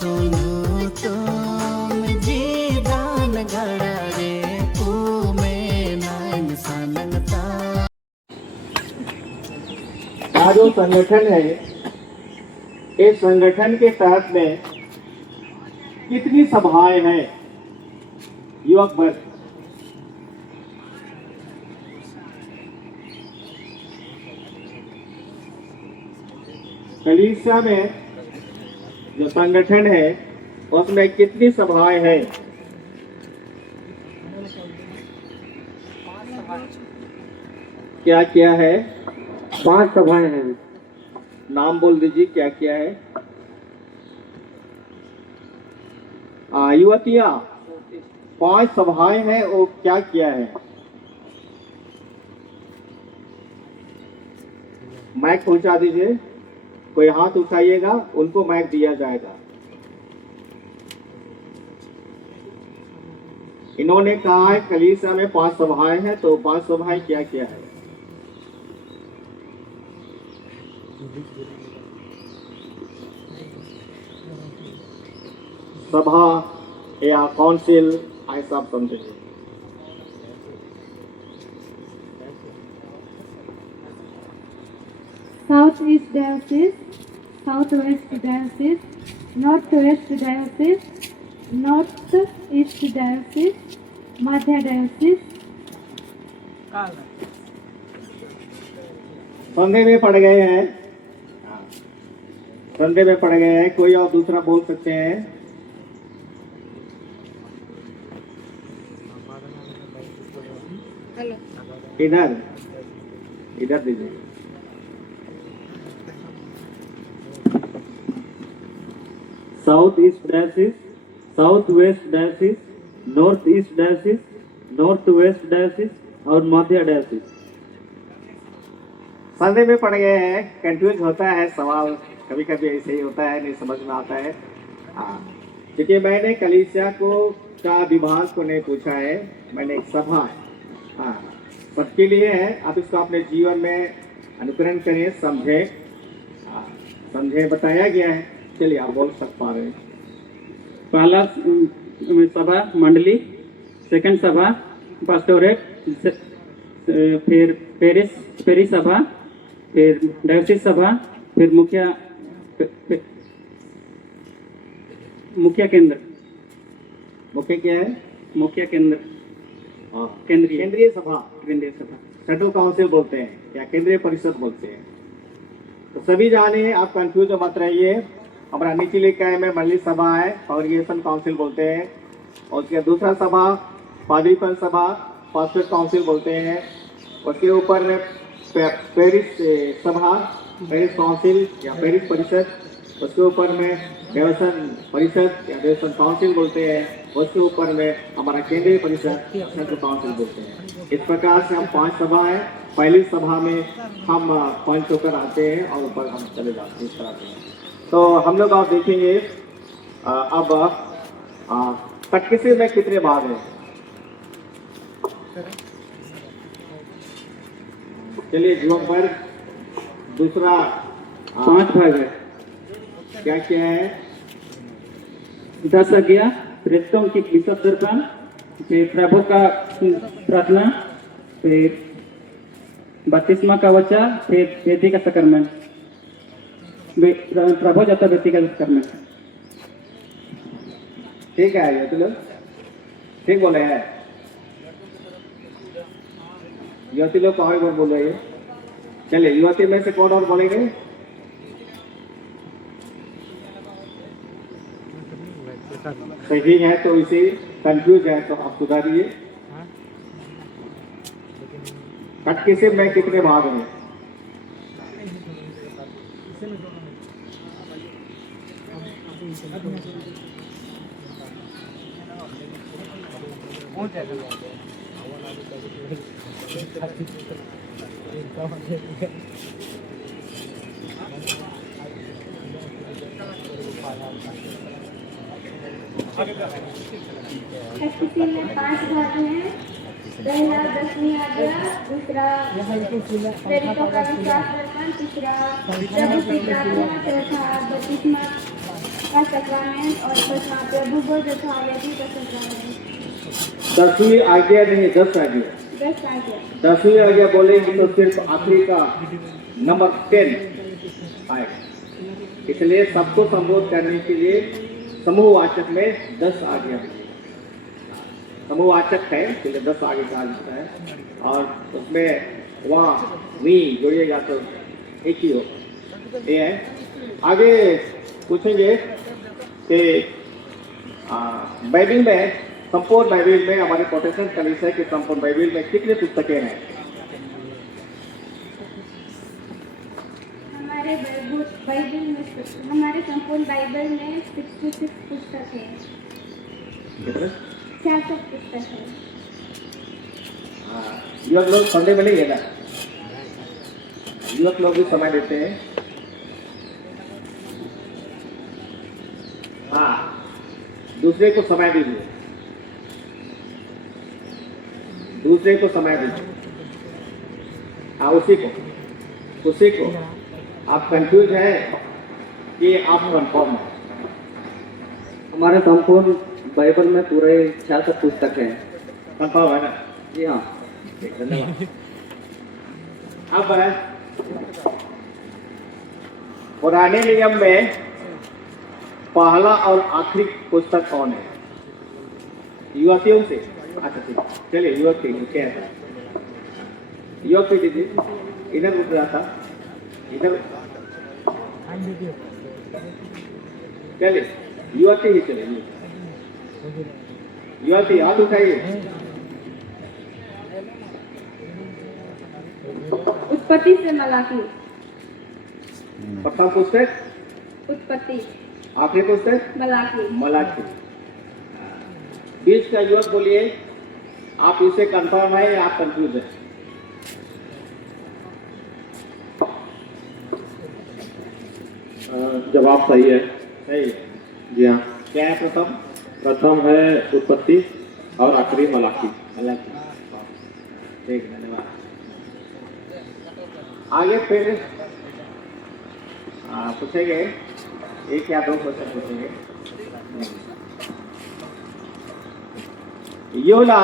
सुनु तुम जीदान गड़ा रे पूमे नाइन सानंगता। आज जो संगठन है, इस संगठन के तहत में कितनी सभाएं हैं युवक वर्ग? कलीसिया में जो संगठन है उसमें कितनी सभाएं हैं? क्या क्या है? 5 सभाएं हैं। नाम बोल दीजिए, क्या क्या है? युवतियां 5 सभाएं हैं, वो क्या क्या है? माइक पहुंचा दीजिए, कोई हाथ उठाइएगा, उनको माइक दिया जाएगा। इन्होंने कहा है कलीसिया में 5 सभाएं हैं, तो 5 सभाएं क्या क्या है? सभा या काउंसिल, ऐसा आप समझिए। South East Diocese, South West Diocese, North West Diocese, North East Diocese, Madhya Diocese। संदेह में पड़ गए हैं, संदेह में पड़ गए हैं। कोई और दूसरा बोल सकते हैं? इधर इधर दीजिए। South east diocese, south west diocese, north east diocese, north west diocese और मध्य डायसिस। संदेह में पड़ गए हैं, कंफ्यूज होता है सवाल, कभी कभी ऐसे ही होता है, नहीं समझ में आता है। क्योंकि मैंने कलीसिया को का विभाग को नहीं पूछा है, मैंने एक सभा सबके लिए है। आप इसको अपने जीवन में अनुकरण करें, समझे, समझे, बताया गया है। चलिए आप बोल पा रहे हैं। पहला सभा मंडली, सेकंड सभा पास्टोरेट, फिर पेरिस सभा, फिर डायोसिस सभा, फिर मुख्य केंद्र। मुख्य क्या है? मुख्य केंद्र, केंद्रीय सभा, केंद्रीय सभा, सेंट्रल काउंसिल बोलते हैं या केंद्रीय परिषद बोलते हैं। तो सभी जाने, आप कंफ्यूज मत रहिए। हमारा नीचे लिखा है में मंडली सभा है, कांग्रेगेशन काउंसिल बोलते हैं। और उसके दूसरा सभा पादरीपन सभा, पास्टरेट काउंसिल बोलते हैं। उसके ऊपर में पेरिस सभा, पेरिस काउंसिल या पेरिस परिषद। उसके ऊपर में देवस्थान परिषद या देवस्थान काउंसिल बोलते हैं। उसके ऊपर में हमारा केंद्रीय परिषद, सेंट्रल काउंसिल बोलते हैं। इस प्रकार से हम 5 सभा है। पहली सभा में हम पंच होकर आते हैं और ऊपर हम चले जाते हैं, इस तरह से। तो हम लोग आप देखेंगे अब तटकिसी में कितने भाग हैं। चलिए युवक वर्ग, दूसरा 5 भाग है। क्या क्या है? 10 आज्ञा, प्रेरितों की बिशप दर्पण, फिर प्रभु का प्रार्थना, फिर बपतिस्मा का वचन, फिर वेदी का सकरमेंट, प्रभु जाता वेदी का सकरमेंट। ठीक है, ये तो लोग ठीक बोले हैं। युवती लोग कौन और बोल रहे हैं? चलिए युवती में से कौन और बोलेंगे? सही है, तो इसे कंफ्यूज है तो आप सुधारिए। कटकिसी में कितने भाग हैं? किसी में 5 भाग हैं। पहला 10वीं आज्ञा, दूसरा प्रेरितों का विश्वास दर्पण, तीसरा प्रभु की प्रार्थना, चौथा बपतिस्मा का सैक्रामेंट और 10वां प्रभु बोध अथवा यदि का सैक्रामेंट। 10वीं आज्ञा नहीं, 10 आज्ञा। 10 आज्ञा। 10वीं आज्ञा बोलेंगे तो सिर्फ आखिरी का नंबर 10 आएगा। इसलिए सबको संबोध करने के लिए समूहवाचक में 10 आज्ञा है। समूहवाचक है इसलिए 10 आगे कहा जाता है, और उसमें वहाँ वी जोड़िएगा तो एक ही हो। ये है। आगे पूछेंगे कि बाइबिल में, संपूर्ण बाइबिल में, हमारे प्रोटेस्टेंट कलीसिया के संपूर्ण बाइबिल में कितनी पुस्तकें हैं? हमारे बाइबल में, हमारे संपूर्ण बाइबल में 66 पुस्तक है। कितने? 66 पुस्तक है। युवक लोग संडे में नहीं है ना, युवक लोग भी समय देते हैं। हाँ, दूसरे को समय दीजिए, दूसरे को समय दीजिए। हाँ, उसी को आप कंफ्यूज है कि आप कन्फर्म है? हमारे संपूर्ण बाइबल में पूरे 66 पुस्तक हैं। कन्फर्म है ना? जी हाँ। ठीक, धन्यवाद। अब है पुराने नियम में पहला और आखिरी पुस्तक कौन है? युवतियों से। अच्छा ठीक, चलिए युवक की क्या है? युवक की दीजिए, इधर रुक रहा था, इधर चलिए युवती ही चलिए। युवती हाथ उठाइए। उत्पत्ति से मलाकी। प्रथम पुस्तक, उत्पत्ति, आखिरी पुस्तक मलाकी। मलाकी। बीच का युवक बोलिए, आप इसे कंफर्म है या आप कंफ्यूज है? जवाब सही है। सही है। जी हाँ। क्या है प्रथम? प्रथम है उत्पत्ति और आखिरी मलाकी। मलाकी। ठीक, धन्यवाद। आगे फिर पूछेंगे, एक या दो क्वेश्चन पूछेंगे। योना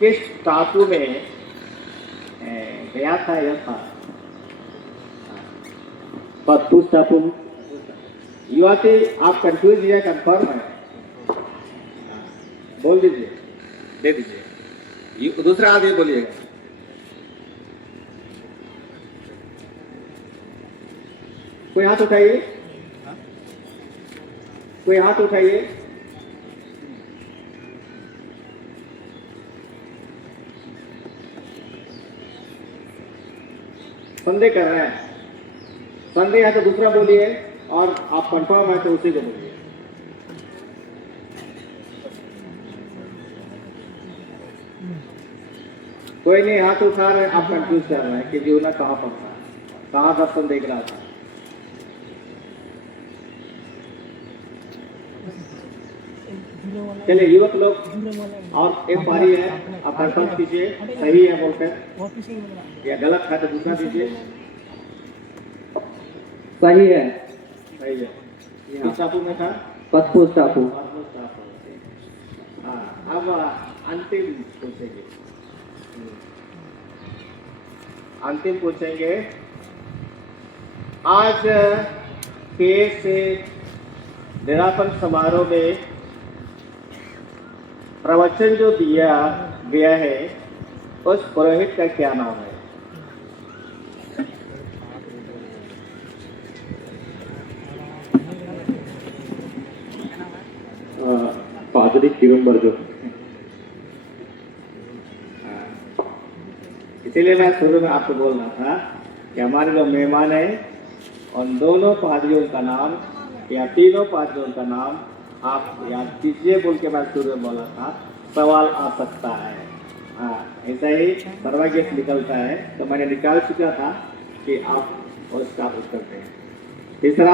किस टापू में गया था? यह था पतपुस टापू। युवती, आप कंफ्यूज या कंफर्म है? बोल दीजिए, दे दीजिए। दूसरा आदमी बोलिएगा। कोई हाथ उठाइए, कोई हाथ उठाइए। संदेह कर रहे हैं? संदेह है तो दूसरा बोलिए, और आप कंफर्म है तो उसी को बोलिए। कोई नहीं हाथ उठा रहे, आप कंफ्यूज कर रहे हैं कि योना कहाँ पड़ता है, कहाँ दर्शन देख रहा था। चलिए युवक लोग, और एक पारी है, आप कंफर्म कीजिए सही है बोलकर, या गलत है तो दूसरा दीजिए। सही है। सही है। किस टापू में था? पतपुस टापू। हाँ, अब अंतिम पूछेंगे। अंतिम पूछेंगे, आज के से निरापन समारोह में प्रवचन जो दिया गया है उस पुरोहित का क्या नाम है? पादरी किरण बर्जो। इसीलिए मैं शुरू में आपको बोलना था कि हमारे जो मेहमान है उन दोनों पादरियों का नाम या तीनों पादरियों का नाम आप याद कीजिए बोल के मैं शुरू में बोला था। सवाल आ सकता है। हाँ, ऐसा ही सर्वज्ञ निकलता है, तो मैंने निकाल चुका था कि आप उसका उत्तर दें। तीसरा